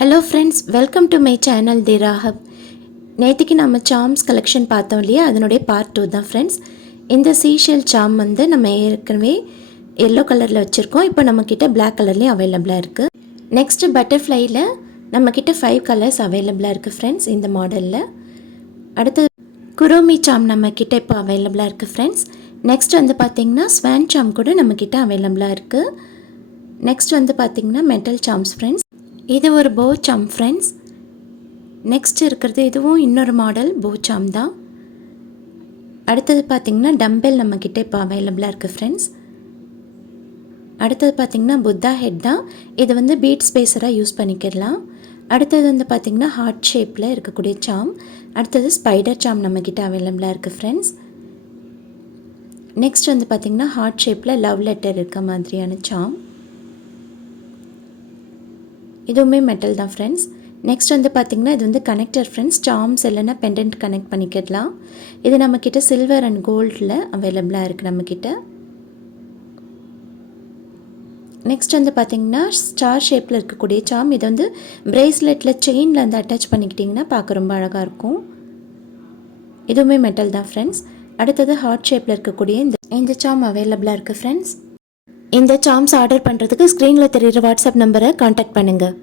Hello friends, welcome to my channel the ராஹப். நேற்றுக்கு நம்ம சாம்ஸ் கலெக்ஷன் பார்த்தோம் இல்லையா, அதனுடைய பார்ட் 2 தான் ஃப்ரெண்ட்ஸ். இந்த சீஷெல் சாம் வந்து நம்ம ஏற்கனவே எல்லோ கலரில் வச்சுருக்கோம். இப்போ நம்மக்கிட்ட பிளாக் கலர்லேயும் அவைலபிளாக இருக்குது. நெக்ஸ்ட்டு பட்டர்ஃப்ளையில் நம்மக்கிட்ட 5 கலர்ஸ் அவைலபிளாக இருக்குது ஃப்ரெண்ட்ஸ் இந்த மாடலில். அடுத்தது குரோமி சாம் நம்மக்கிட்ட இப்போ அவைலபிளாக இருக்குது ஃப்ரெண்ட்ஸ். நெக்ஸ்ட் வந்து பார்த்திங்கன்னா ஸ்வான் சாம் கூட நம்மக்கிட்ட அவைலபிளாக இருக்குது. நெக்ஸ்ட் வந்து பார்த்திங்கன்னா மெட்டல் சாம்ஸ் ஃப்ரெண்ட்ஸ். இது ஒரு போ சாம் ஃப்ரெண்ட்ஸ். நெக்ஸ்ட் இருக்கிறது இதுவும் இன்னொரு மாடல் போ சாம் தான். அடுத்தது பார்த்திங்கன்னா டம்பெல் நம்மக்கிட்ட இப்போ அவைலபிளாக இருக்குது ஃப்ரெண்ட்ஸ். அடுத்தது பார்த்திங்கன்னா புத்தா ஹெட் தான். இது வந்து பீட் ஸ்பேஸராக யூஸ் பண்ணிக்கிடலாம். அடுத்தது வந்து பார்த்திங்கன்னா ஹார்ட் ஷேப்பில் இருக்கக்கூடிய சாம். அடுத்தது ஸ்பைடர் சாம் நம்மக்கிட்ட அவைலபிளாக இருக்குது ஃப்ரெண்ட்ஸ். நெக்ஸ்ட் வந்து பார்த்திங்கன்னா ஹார்ட் ஷேப்பில் லவ் லெட்டர் இருக்க மாதிரியான சாம். இதுவுமே மெட்டல் தான் ஃப்ரெண்ட்ஸ். நெக்ஸ்ட் வந்து பார்த்திங்கன்னா இது வந்து கனெக்டர் ஃப்ரெண்ட்ஸ். சாம்ஸ் இல்லைன்னா பெண்டன்ட் கனெக்ட் பண்ணிக்கலாம். இது நம்மக்கிட்ட சில்வர் அண்ட் கோல்டில் அவைலபிளாக இருக்குது நம்மக்கிட்ட. நெக்ஸ்ட் வந்து பார்த்திங்கன்னா ஸ்டார் ஷேப்பில் இருக்கக்கூடிய சாம். இது வந்து பிரேஸ்லெட்டில் செயினில் வந்து அட்டாச் பண்ணிக்கிட்டிங்கன்னா பார்க்க ரொம்ப அழகாக இருக்கும். இதுவுமே மெட்டல் தான் ஃப்ரெண்ட்ஸ். அடுத்தது ஹார்ட் ஷேப்பில் இருக்கக்கூடிய இந்த சாம் அவைலபிளாக இருக்குது ஃப்ரெண்ட்ஸ். இந்த சாம்ஸ் ஆர்டர் பண்ணுறதுக்கு ஸ்க்ரீனில் தெரிகிற வாட்ஸ்அப் நம்பரை கான்டாக்ட் பண்ணுங்கள்.